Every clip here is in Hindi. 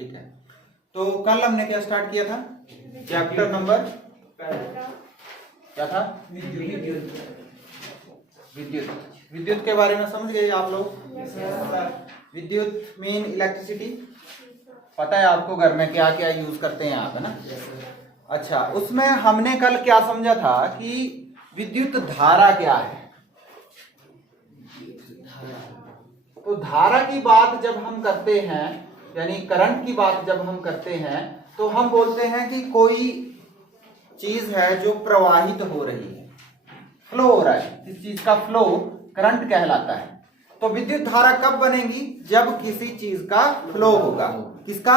ठीक है, तो कल हमने क्या स्टार्ट किया था? चैप्टर नंबर क्या था? विद्युत। विद्युत के बारे में समझ गए आप लोग? विद्युत मीन इलेक्ट्रिसिटी, पता है आपको घर में क्या क्या यूज करते हैं आप, है ना? अच्छा, उसमें हमने कल क्या समझा था कि विद्युत धारा क्या है। तो धारा की बात जब हम करते हैं, यानी करंट की बात जब हम करते हैं, तो हम बोलते हैं कि कोई चीज है जो प्रवाहित हो रही है, फ्लो हो रहा है। इस चीज का फ्लो करंट कहलाता है। तो विद्युत धारा कब बनेगी? जब किसी चीज का फ्लो होगा। किसका?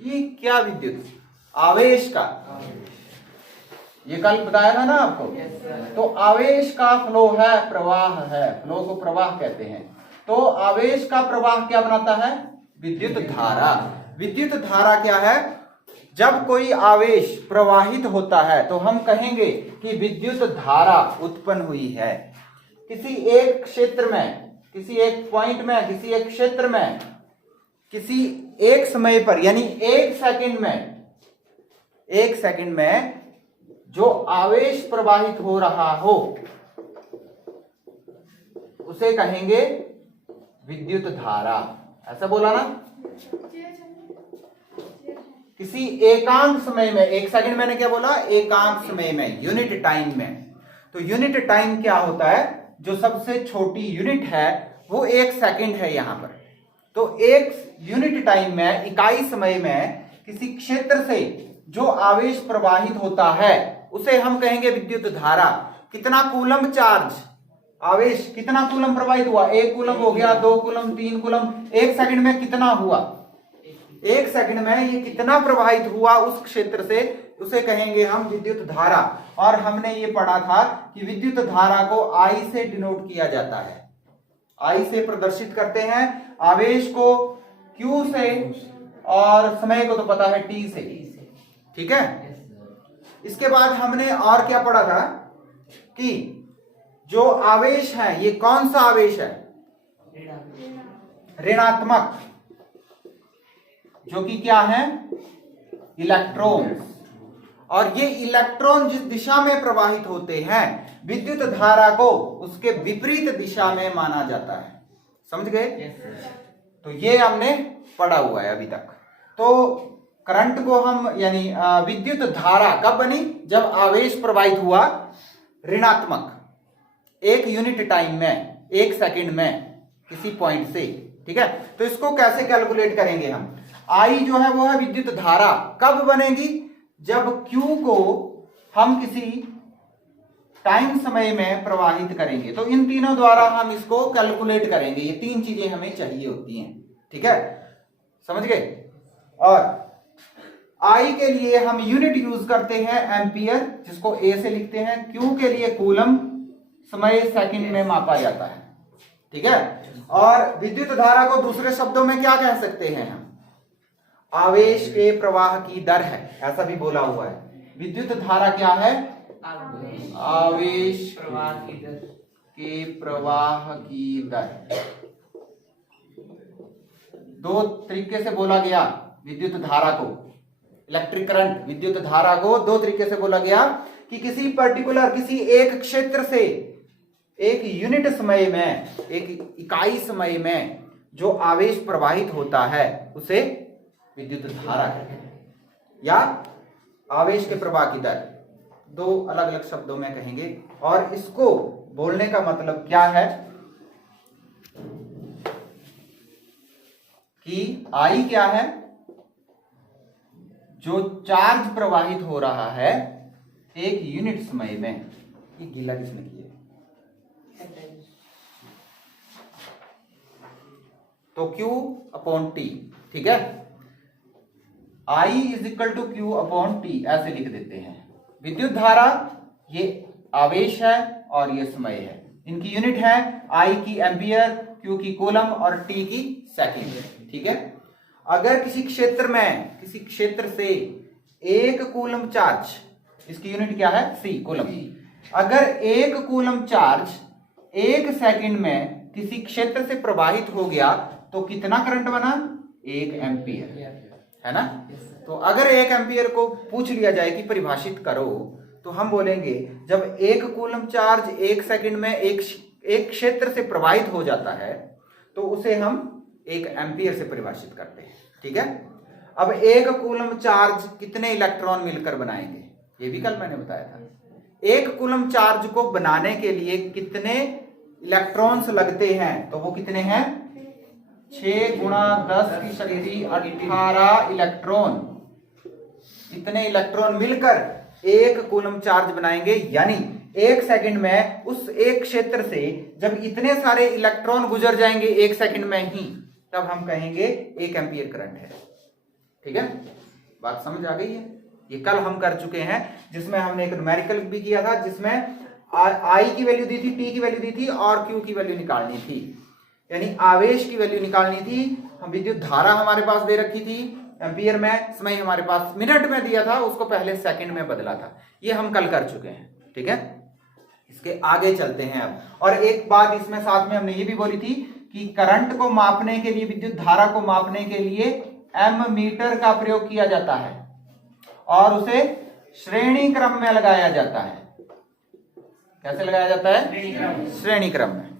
ये क्या विद्युत? आवेश का। ये कल बताया था ना आपको। तो आवेश का फ्लो है, प्रवाह है। फ्लो को प्रवाह कहते हैं। तो आवेश का प्रवाह क्या बनाता है? विद्युत धारा। विद्युत धारा क्या है? जब कोई आवेश प्रवाहित होता है तो हम कहेंगे कि विद्युत धारा उत्पन्न हुई है। किसी एक क्षेत्र में, किसी एक पॉइंट में, किसी एक क्षेत्र में, किसी एक समय पर, यानी एक सेकंड में जो आवेश प्रवाहित हो रहा हो उसे कहेंगे विद्युत धारा। ऐसा बोला ना? किसी एकांक समय में, एक सेकंड मैंने क्या बोला? एकांक समय में, यूनिट टाइम में। तो यूनिट टाइम क्या होता है? जो सबसे छोटी यूनिट है वो एक सेकंड है यहां पर। तो एक यूनिट टाइम में, इकाई समय में किसी क्षेत्र से जो आवेश प्रवाहित होता है उसे हम कहेंगे विद्युत धारा। कितना कूलम चार्ज, आवेश कितना कूलम प्रवाहित हुआ? 1 कूलम हो गया, 2 कूलम, 3 कूलम। एक सेकंड में कितना हुआ? एक सेकंड में ये कितना प्रवाहित हुआ उस क्षेत्र से, उसे कहेंगे हम विद्युत धारा। और हमने ये पढ़ा था कि विद्युत धारा को आई से डिनोट किया जाता है। आई से प्रदर्शित करते हैं, आवेश को क्यू से, और समय को तो पता है टी से। ठीक है। इसके बाद हमने और क्या पढ़ा था कि जो आवेश है, ये कौन सा आवेश है? ऋणात्मक, जो कि क्या है? इलेक्ट्रॉन। और ये इलेक्ट्रॉन जिस दिशा में प्रवाहित होते हैं, विद्युत धारा को उसके विपरीत दिशा में माना जाता है। समझ गए? तो ये हमने पढ़ा हुआ है अभी तक। तो करंट को हम, यानी विद्युत धारा कब बनी? जब आवेश प्रवाहित हुआ ऋणात्मक, एक यूनिट टाइम में, एक सेकंड में, किसी पॉइंट से। ठीक है। तो इसको कैसे कैलकुलेट करेंगे हम? आई जो है वो है विद्युत धारा। कब बनेगी? जब Q को हम किसी टाइम समय में प्रवाहित करेंगे। तो इन तीनों द्वारा हम इसको कैलकुलेट करेंगे। ये तीन चीजें हमें चाहिए होती हैं। ठीक है, समझ गए? और I के लिए हम यूनिट यूज करते हैं एम्पियर, जिसको A से लिखते हैं। Q के लिए कूलम, समय सेकंड में मापा जाता है। ठीक है। और विद्युत धारा को दूसरे शब्दों में क्या कह सकते हैं हम? आवेश के प्रवाह की दर है, ऐसा भी बोला हुआ है। विद्युत धारा क्या है? आवेश प्रवाह की दर, के प्रवाह की दर। दो तरीके से बोला गया विद्युत धारा को, इलेक्ट्रिक करंट, विद्युत धारा को दो तरीके से बोला गया कि किसी पर्टिकुलर, किसी एक क्षेत्र से एक यूनिट समय में, एक इकाई समय में जो आवेश प्रवाहित होता है उसे विद्युत धारा कहते हैं, या आवेश के प्रवाह की दर। दो अलग अलग शब्दों में कहेंगे। और इसको बोलने का मतलब क्या है कि आई क्या है? जो चार्ज प्रवाहित हो रहा है एक यूनिट समय में। ये गीला किसने किया? तो Q अपॉन T। ठीक है। I is equal to Q upon T, ऐसे लिख देते हैं। विद्युत धारा ये आवेश है और ये समय है। इनकी यूनिट है I की एम्पियर, Q की कूलम और T की सेकंड। ठीक है। अगर किसी क्षेत्र में, किसी क्षेत्र से एक कूलम चार्ज, इसकी यूनिट क्या है? C, coulomb. अगर एक कूलम चार्ज एक सेकंड में किसी क्षेत्र से प्रवाहित हो गया तो कितना करंट बना? 1 एम्पियर, है ना। तो अगर 1 एम्पियर को पूछ लिया जाए कि परिभाषित करो, तो हम बोलेंगे जब 1 कूलम चार्ज 1 सेकंड में एक क्षेत्र से प्रवाहित हो जाता है तो उसे हम 1 एम्पियर से परिभाषित करते हैं, ठीक है। अब 1 कूलम चार्ज कितने इलेक्ट्रॉन मिलकर बनाएंगे, ये भी कल मैंने बताया था। 1 कूलम चार्ज को बनाने के लिए कितने इलेक्ट्रॉन्स लगते हैं, तो वो कितने हैं? 6 गुणा 10 की शक्ति 18 इलेक्ट्रॉन। इतने इलेक्ट्रॉन मिलकर 1 कूलम चार्ज बनाएंगे, यानी 1 सेकंड में उस एक क्षेत्र से जब इतने सारे इलेक्ट्रॉन गुजर जाएंगे 1 सेकंड में ही, तब हम कहेंगे 1 एम्पियर करंट है, ठीक है। बात समझ आ गई है? ये कल हम कर चुके हैं, जिसमें हमने एक न्यूमेरिकल भी किया था, जिसमें आई की वैल्यू दी थी, टी की वैल्यू दी थी और क्यू की वैल्यू निकालनी थी, यानी आवेश की वैल्यू निकालनी थी। हम विद्युत धारा हमारे पास दे रखी थी एम्पियर में, समय हमारे पास मिनट में दिया था, उसको पहले सेकंड में बदला था। ये हम कल कर चुके हैं, ठीक है। इसके आगे चलते हैं अब। और एक बात इसमें साथ में हमने ये भी बोली थी कि करंट को मापने के लिए, विद्युत धारा को मापने के लिए एम मीटर का प्रयोग किया जाता है और उसे श्रेणी क्रम में लगाया जाता है। कैसे लगाया जाता है? श्रेणी क्रम में।